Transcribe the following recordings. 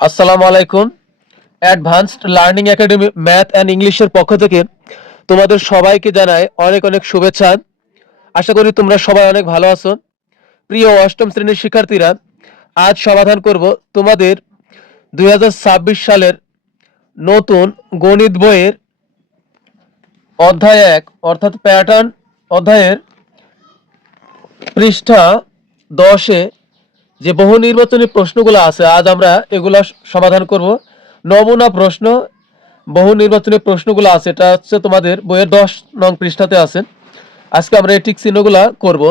আসসালামু আলাইকুম। Advanced learning academy math and ইংলিশের পক্ষ থেকে তোমাদের সবাইকে জানাই অনেক অনেক শুভেচ্ছা। আশা করি তোমরা সবাই অনেক ভালো আছো। প্রিয় অষ্টম শ্রেণীর শিক্ষার্থীরা, আজ সমাধান করব তোমাদের 2026 সালের নতুন গণিত বইয়ের অধ্যায় 1 অর্থাৎ প্যাটার্ন অধ্যায়ের পৃষ্ঠা 10-এ যে বহু নির্বাচনী প্রশ্নগুলো আছে, আজ আমরা এগুলা সমাধান করব। নমুনা প্রশ্ন বহু নির্বাচনী প্রশ্নগুলো আছে, এটা হচ্ছে তোমাদের বইয়ের 10 নং পৃষ্ঠাতে আছে। আজকে আমরা এই টিক চিহ্নগুলা করব।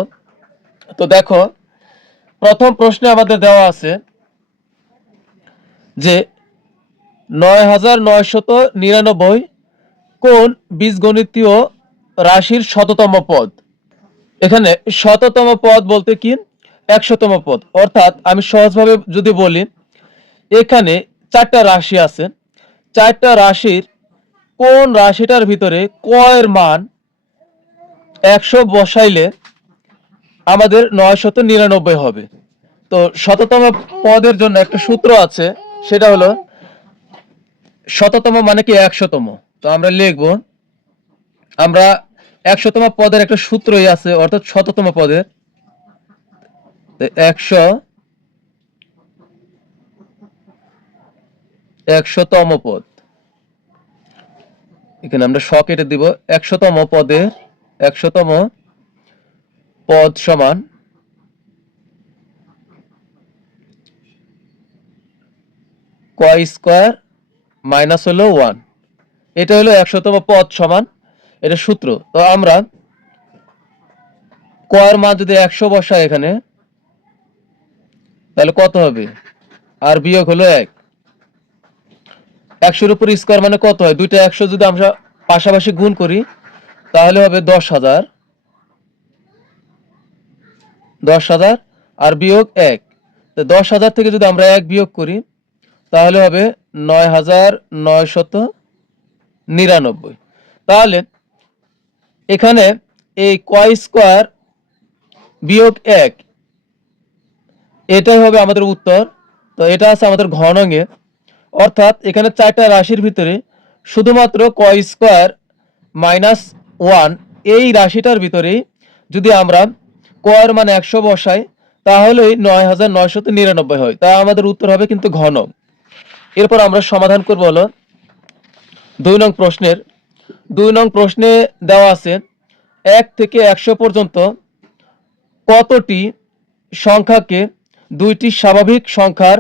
তো দেখো, প্রথম প্রশ্নে আমাদের দেওয়া আছে যে 9999 কোন বীজগণিতীয় রাশির শততম পদ। এখানে শততম পদ বলতে কি 100তম পদ, অর্থাৎ আমি সহজভাবে যদি বলি, এখানে 4টা রাশি আছে। 4টা রাশির কোন রাশিটার ভিতরে ক এর মান 100 বসাইলে আমাদের 999 হবে। তো শততম পদের জন্য একটা সূত্র আছে, সেটা হলো শততম মানে কি 100তম। তো আমরা লিখব, আমরা 100তম পদের একটা সূত্রই আছে, অর্থাৎ শততম পদের 100তম পদ। এখানে আমরা শ কেটে দিব। 100তম পদের 100তম পদ সমান ক স্কয়ার মাইনাস হলো 1। এটা হলো 100তম পদ সমান, এটা সূত্র। তো আমরা ক এর মান যদি 100 বসাই এখানে, তাহলে কত হবে? আর বিয়োগ হলো 1। 100-এর উপর স্কয়ার মানে কত হয়? দুইটা 100 যদি আমরা পাশাপাশি গুণ করি, তাহলে হবে 10,000। 10,000 আর বিয়োগ 1। তো 10,000 থেকে যদি আমরা 1 বিয়োগ করি, তাহলে হবে 9,999। তাহলে এখানে এই ক স্কয়ার বিয়োগ 1, এটাই হবে আমাদের উত্তর। তো এটা আছে আমাদের ঘ নঙে, অর্থাৎ এখানে 4টা রাশির ভিতরে শুধুমাত্র ক স্কয়ার মাইনাস 1 এই রাশিটার ভিতরে যদি আমরা ক এর মান 100 বসাই, তাহলেই 9,999 হয়। তা আমাদের উত্তর হবে কিন্তু ঘ নং। এরপর আমরা সমাধান করব হলো 2 নং প্রশ্নের। 2 নং প্রশ্নে দেওয়া আছে 1 থেকে 100 পর্যন্ত কতটি সংখ্যাকে দুইটি স্বাভাবিক সংখ্যার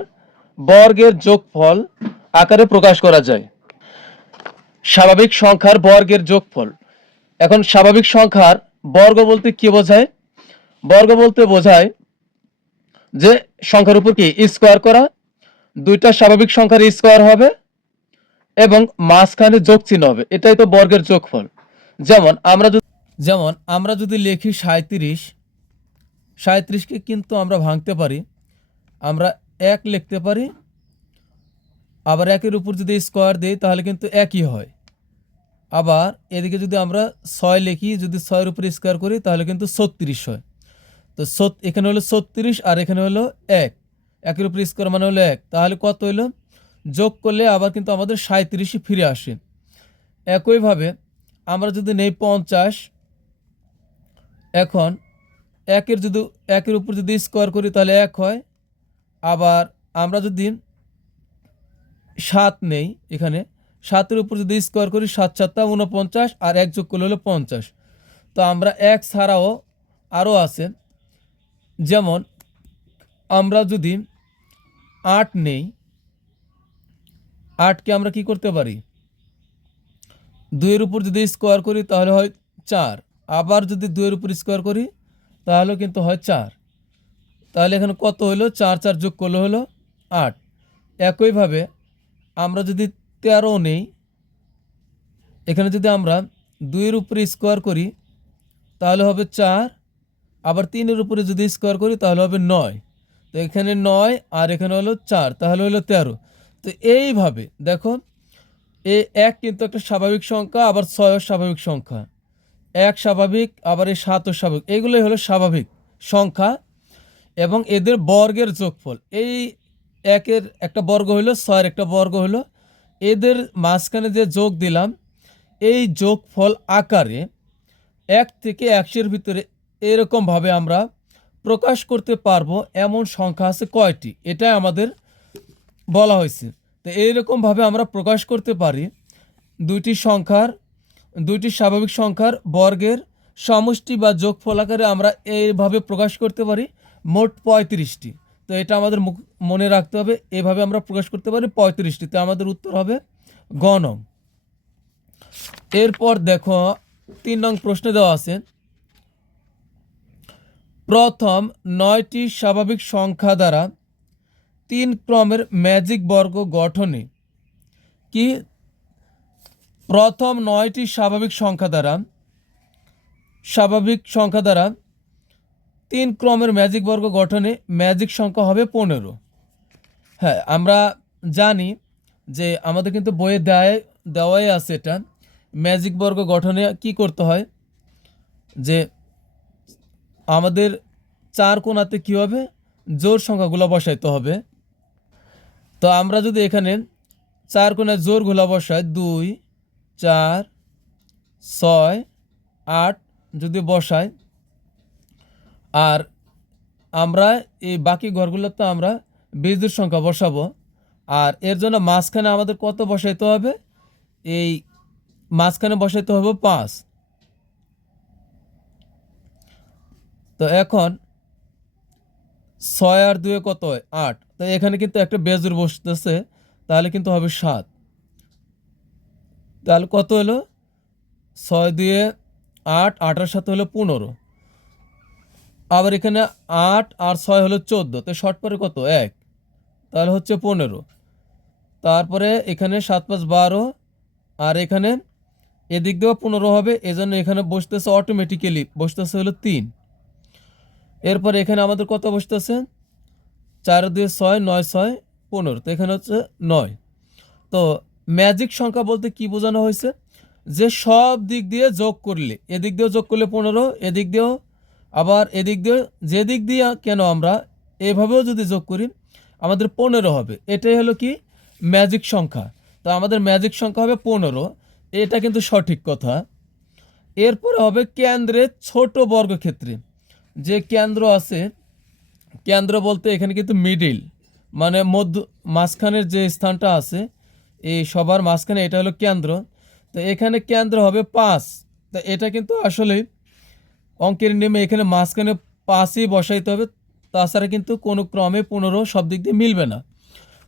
বর্গের যোগফল আকারে প্রকাশ করা যায়। স্বাভাবিক সংখ্যার বর্গের যোগফল। এখন স্বাভাবিক সংখ্যার বর্গ বলতে কি বোঝায়? বর্গ বলতে বোঝায় যে সংখ্যার উপর কি স্কয়ার করা, দুইটা স্বাভাবিক সংখ্যার স্কয়ার হবে এবং মাঝখানে যোগ চিহ্ন হবে, এটাই তো বর্গের যোগফল। যেমন আমরা যদি লিখি 37, 37কে কিন্তু আমরা ভাঙতে পারি, আমরা 1 লিখতে পারি, আবার 1-এর উপর যদি স্কয়ার দিই তাহলে কিন্তু একই হয়। আবার এদিকে যদি আমরা 6 লিখি, যদি 6-এর উপর স্কয়ার করি তাহলে কিন্তু 36 হয়। তো এখানে হলো 36 আর এখানে হলো 1, 1-এর উপর স্কয়ার মানে হলো 1, তাহলে কত হলো? যোগ করলে আবার কিন্তু আমাদের 37ই ফিরে আসে। একইভাবে আমরা যদি নেই 50, এখন 1-এর উপর যদি স্কয়ার করি তাহলে 1 হয়। আবার আমরা যদি 7 নেই, এখানে 7-এর উপর যদি স্কয়ার করি 7 7 49 আর 1 যোগ করলে হলো 50। তো আমরা 1 ছাড়াও আরও আছে, যেমন আমরা যদি 8 নেই, 8কে আমরা কি করতে পারি? 2-এর উপর যদি স্কয়ার করি তাহলে হয় 4, আবার যদি 2-এর উপর স্কয়ার করি তাহলে কিন্তু হয় 4। তাহলে এখানে কত হলো? 4 4 যোগ করলে হলো 8। একইভাবে আমরা যদি 13 নেই, এখানে যদি আমরা 2-এর উপরে স্কয়ার করি তাহলে হবে 4, আবার 3-এর উপরে যদি স্কয়ার করি তাহলে হবে 9। তো এখানে 9 আর এখানে হলো 4, তাহলে হলো 13। তো এইভাবে দেখো, এই 1 কিন্তু একটা স্বাভাবিক সংখ্যা, আবার 6ও স্বাভাবিক সংখ্যা। 1 স্বাভাবিক, আবার এই 7ও স্বাভাবিক, এইগুলোই হলো স্বাভাবিক সংখ্যা এবং এদের বর্গের যোগফল। এই 1-এর একটা বর্গ হলো, 6-এর একটা বর্গ হলো, এদের মাঝখানে যে যোগ দিলাম, এই যোগফল আকারে 1 থেকে 100-এর ভিতরে এরকমভাবে আমরা প্রকাশ করতে পারবো এমন সংখ্যা আছে কয়টি, এটা আমাদের বলা হয়েছে। তো এইরকমভাবে আমরা প্রকাশ করতে পারি দুইটি স্বাভাবিক সংখ্যার বর্গের সমষ্টি বা যোগফল আকারে আমরা এইভাবে প্রকাশ করতে পারি মোট 35টি। তো এটা আমাদের মনে রাখতে হবে, এভাবে আমরা প্রকাশ করতে পারি 35টি। তো আমাদের উত্তর হবে গ নং। এরপর দেখো 3 নং প্রশ্নে দেওয়া আছে, প্রথম 9টি স্বাভাবিক সংখ্যা দ্বারা 3 ক্রমের ম্যাজিক বর্গ গঠনে কি প্রথম 9টি স্বাভাবিক সংখ্যা দ্বারা 3 ক্রমের ম্যাজিক বর্গ গঠনে ম্যাজিক সংখ্যা হবে 15। হ্যাঁ, আমরা জানি যে আমাদের কিন্তু বইয়ে দেওয়াই আছে এটা। ম্যাজিক বর্গ গঠনে কি করতে হয়, যে আমাদের 4 কোণাতে কী হবে, জোড় সংখ্যাগুলো বসাইতে হবে। তো আমরা যদি এখানে 4 কোণায় জোড়গুলো বসাই, 2, 4, 6, 8 যদি বসাই, আর আমরা এই বাকি ঘরগুলোতে আমরা বিজোড় সংখ্যা বসাবো, আর এর জন্য মাঝখানে আমাদের কত বসাইতে হবে, এই মাঝখানে বসাইতে হবে 5। তো এখন 6 আর 2 কত হয়, 8। তো এখানে কিন্তু একটা বেজোড় বসতেছে, তাহলে কিন্তু হবে 7। তাহলে কত হলো, 6 2 8, 8 আর 7 হলো 15। আবার এখানে 8 আর 6 হলো 14, তো শর্ট পরে কত, 1, তাহলে হচ্ছে 15। তারপরে এখানে 7 5 12, আর এখানে এদিক দিয়েও 15 হবে, এজন্য এখানে বসতেছে অটোমেটিক্যালি বসতেছে হলো 3। এরপর এখানে আমাদের কত বসতেছে, 4 2 6, 9 6 15, তো এখানে হচ্ছে 9। তো ম্যাজিক সংখ্যা বলতে কি বোঝানো হয়েছে, যে সব দিক দিয়ে যোগ করলে, এদিক দিয়েও যোগ করলে 15, এদিক দিয়েও, আবার এদিক দিয়ে, যেদিক দিয়ে কেন আমরা এভাবেও যদি যোগ করি আমাদের 15 হবে। এটাই হলো কি ম্যাজিক সংখ্যা। তো আমাদের ম্যাজিক সংখ্যা হবে 15, এটা কিন্তু সঠিক কথা। এরপরে হবে কেন্দ্রের ছোট বর্গক্ষেত্রে যে কেন্দ্র আছে, কেন্দ্র বলতে এখানে কিন্তু মিডিল, মানে মাঝখানের যে স্থানটা আছে, এই সবার মাঝখানে, এটা হলো কেন্দ্র। তো এখানে কেন্দ্র হবে 5। তো এটা কিন্তু আসলে অঙ্কের নিয়মে এখানে মাঝখানে 5ই বসাইতে হবে, তাছাড়া কিন্তু কোনো ক্রমে 15 সব দিক দিয়ে মিলবে না।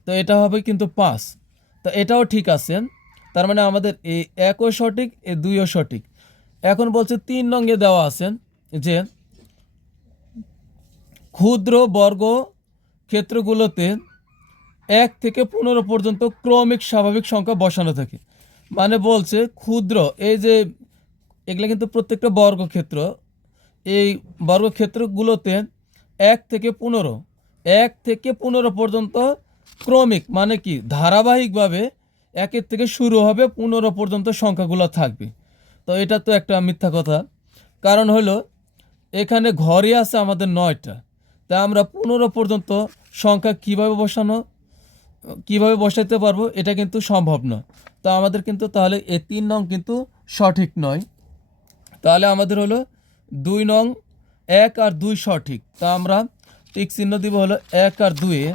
তো এটা হবে কিন্তু 5। তো এটাও ঠিক আছে, তার মানে আমাদের এই 1ও সঠিক, এই 2ও সঠিক। এখন বলছে 3 নঙ্গে দেওয়া আছে যে ক্ষুদ্র বর্গ ক্ষেত্রগুলোতে 1 থেকে 15 পর্যন্ত ক্রমিক স্বাভাবিক সংখ্যা বসানো থাকে। মানে বলছে ক্ষুদ্র, এই যে এগুলো কিন্তু প্রত্যেকটা বর্গক্ষেত্র, এই বর্গক্ষেত্রগুলোতে 1 থেকে 15 পর্যন্ত ক্রমিক, মানে কি ধারাবাহিকভাবে 1-এর থেকে শুরু হবে, 15 পর্যন্ত সংখ্যাগুলো থাকবে। তো এটা তো একটা মিথ্যা কথা, কারণ হলো এখানে ঘরই আছে আমাদের 9টা, তা আমরা 15 পর্যন্ত সংখ্যা কিভাবে বসাইতে পারবো, এটা কিন্তু সম্ভব নয়। তো আমাদের কিন্তু তাহলে এই 3 নং কিন্তু সঠিক নয়। তাহলে আমাদের হলো 2 নং, 1 আর 2 সঠিক। তা আমরা টিক চিহ্ন দিব হলো 1 আর 2-এ।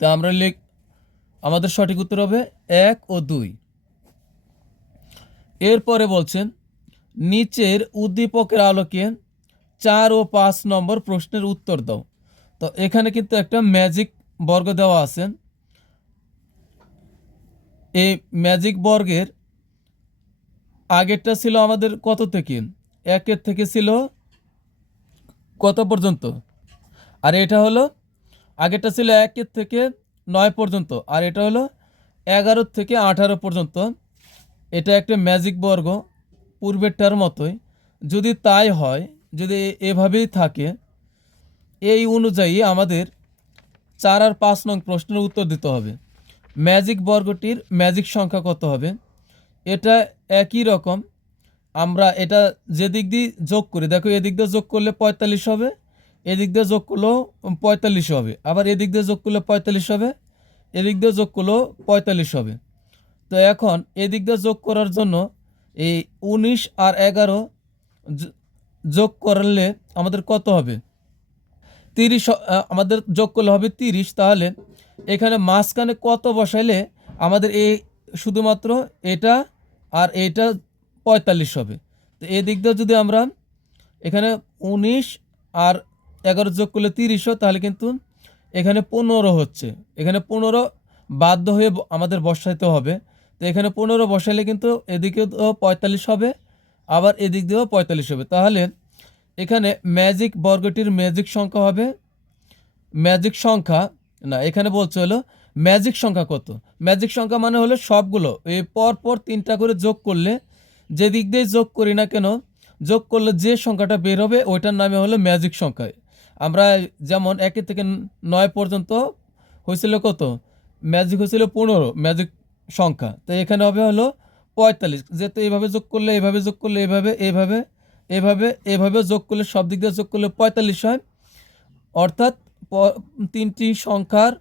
তা আমরা আমাদের সঠিক উত্তর হবে 1 ও 2। এরপরে বলছেন নিচের উদ্দীপকের আলোকে 4 ও 5 নম্বর প্রশ্নের উত্তর দাও। তো এখানে কিন্তু একটা ম্যাজিক বর্গ দেওয়া আছে। এই ম্যাজিক বর্গের আগেরটা ছিল আমাদের কত থেকে, 1-এর থেকে ছিল কত পর্যন্ত, আর এটা হলো আগেরটা ছিল 1-এর থেকে 9 পর্যন্ত, আর এটা হলো 11 থেকে 18 পর্যন্ত। এটা একটা ম্যাজিক বর্গ পূর্বেরটার মতোই। যদি তাই হয়, যদি এভাবেই থাকে, এই অনুযায়ী আমাদের 4 আর 5 নং প্রশ্নের উত্তর দিতে হবে। ম্যাজিক বর্গটির ম্যাজিক সংখ্যা কত হবে, এটা একই রকম। আমরা এটা যেদিক দিয়ে যোগ করি, দেখো এদিক দিয়ে যোগ করলে 45 হবে, এদিক দিয়ে যোগ করলেও 45 হবে, আবার এদিক দিয়ে যোগ করলে 45 হবে, এদিক দিয়ে যোগ করলেও 45 হবে। তো এখন এদিক দিয়ে যোগ করার জন্য এই 19 আর 11 যোগ করলে আমাদের কত হবে? 30 আমাদের যোগ করলে হবে 30। তাহলে এখানে মাঝখানে কত বসাইলে আমাদের এই শুধুমাত্র এটা আর এটা 45 হবে। তো এদিক দিয়ে যদি আমরা এখানে 19 আর 11 যোগ করলে 30 হয়, তাহলে কিন্তু এখানে 15 হচ্ছে। এখানে 15 বাধ্য হয়ে আমাদের বসাইতে হবে। তো এখানে 15 বসাইলে কিন্তু এদিকেও 45 হবে, আবার এদিক দিয়েও 45 হবে। তাহলে এখানে ম্যাজিক বর্গটির ম্যাজিক সংখ্যা হবে, ম্যাজিক সংখ্যা না, এখানে বলছে হলো ম্যাজিক সংখ্যা কত। ম্যাজিক সংখ্যা মানে হলো সবগুলো এই পরপর 3টা করে যোগ করলে, যে দিক দিয়ে যোগ করি না কেন, যোগ করলে যে সংখ্যাটা বের হবে ওইটার নামে হলো ম্যাজিক সংখ্যা। আমরা যেমন 1 থেকে 9 পর্যন্ত হয়েছিল কত, ম্যাজিক হয়েছিল 15 ম্যাজিক সংখ্যা। তো এখানে হবে হলো 45, যেহেতু এইভাবে যোগ করলে এইভাবে যোগ করলে এইভাবে এইভাবে এভাবে এভাবে যোগ করলে সব দিক দিয়ে যোগ করলে 45 হয়। অর্থাৎ 3টি সংখ্যার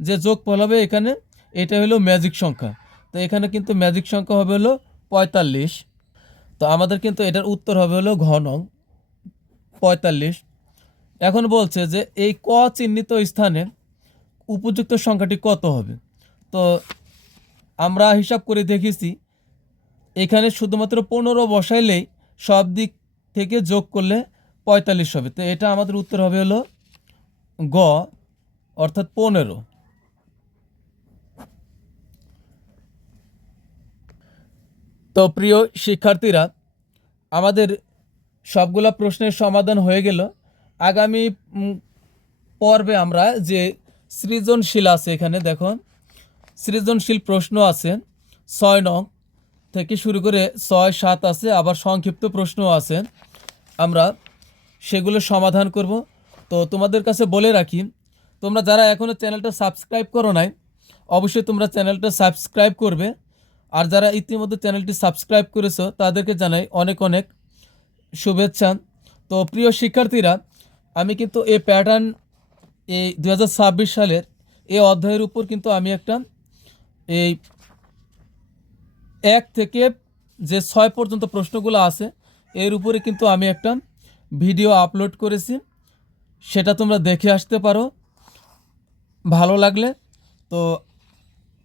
যে যোগফল হবে এখানে, এটা হলো ম্যাজিক সংখ্যা। তো এখানে কিন্তু ম্যাজিক সংখ্যা হবে হলো 45। তো আমাদের কিন্তু এটার উত্তর হবে হলো ঘ নং 45। এখন বলছে যে এই ক চিহ্নিত স্থানে উপযুক্ত সংখ্যাটি কত হবে। তো আমরা হিসাব করে দেখেছি, এখানে শুধুমাত্র 15 বসাইলেই সব দিক থেকে যোগ করলে 45 হবে। তো এটা আমাদের উত্তর হবে হলো গ, অর্থাৎ 15। তো প্রিয় শিক্ষার্থীরা, আমাদের সবগুলা প্রশ্নের সমাধান হয়ে গেল। আগামী পর্বে আমরা যে সৃজনশীল আছে, এখানে দেখো সৃজনশীল প্রশ্ন আছে 6 নং থেকে শুরু করে 6, 7 আছে, আবার সংক্ষিপ্ত প্রশ্নও আছে। আমরা সেগুলো সমাধান করব। তো তোমাদের কাছে বলে রাখি, তোমরা যারা এখনও চ্যানেলটা সাবস্ক্রাইব করো নাই, অবশ্যই তোমরা চ্যানেলটা সাবস্ক্রাইব করবে। আর যারা ইতিমধ্যে চ্যানেলটি সাবস্ক্রাইব করেছো তাদেরকে জানাই অনেক অনেক শুভেচ্ছা। তো প্রিয় শিক্ষার্থীরা, আমি কিন্তু এই প্যাটার্ন এই 2026 সালের এই অধ্যায়ের উপর কিন্তু আমি একটা এই 1 থেকে যে 6 পর্যন্ত প্রশ্নগুলো আছে এর উপরে কিন্তু আমি একটা ভিডিও আপলোড করেছি, সেটা তোমরা দেখে আসতে পারো ভালো লাগলে। তো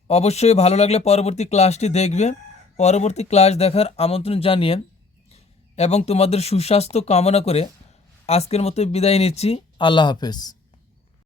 অবশ্যই ভালো লাগলে পরবর্তী ক্লাসটি দেখবে। পরবর্তী ক্লাস দেখার আমন্ত্রণ জানিয়ে এবং তোমাদের সুস্বাস্থ্য কামনা করে আজকের মতো বিদায় নিচ্ছি। আল্লাহ হাফেজ।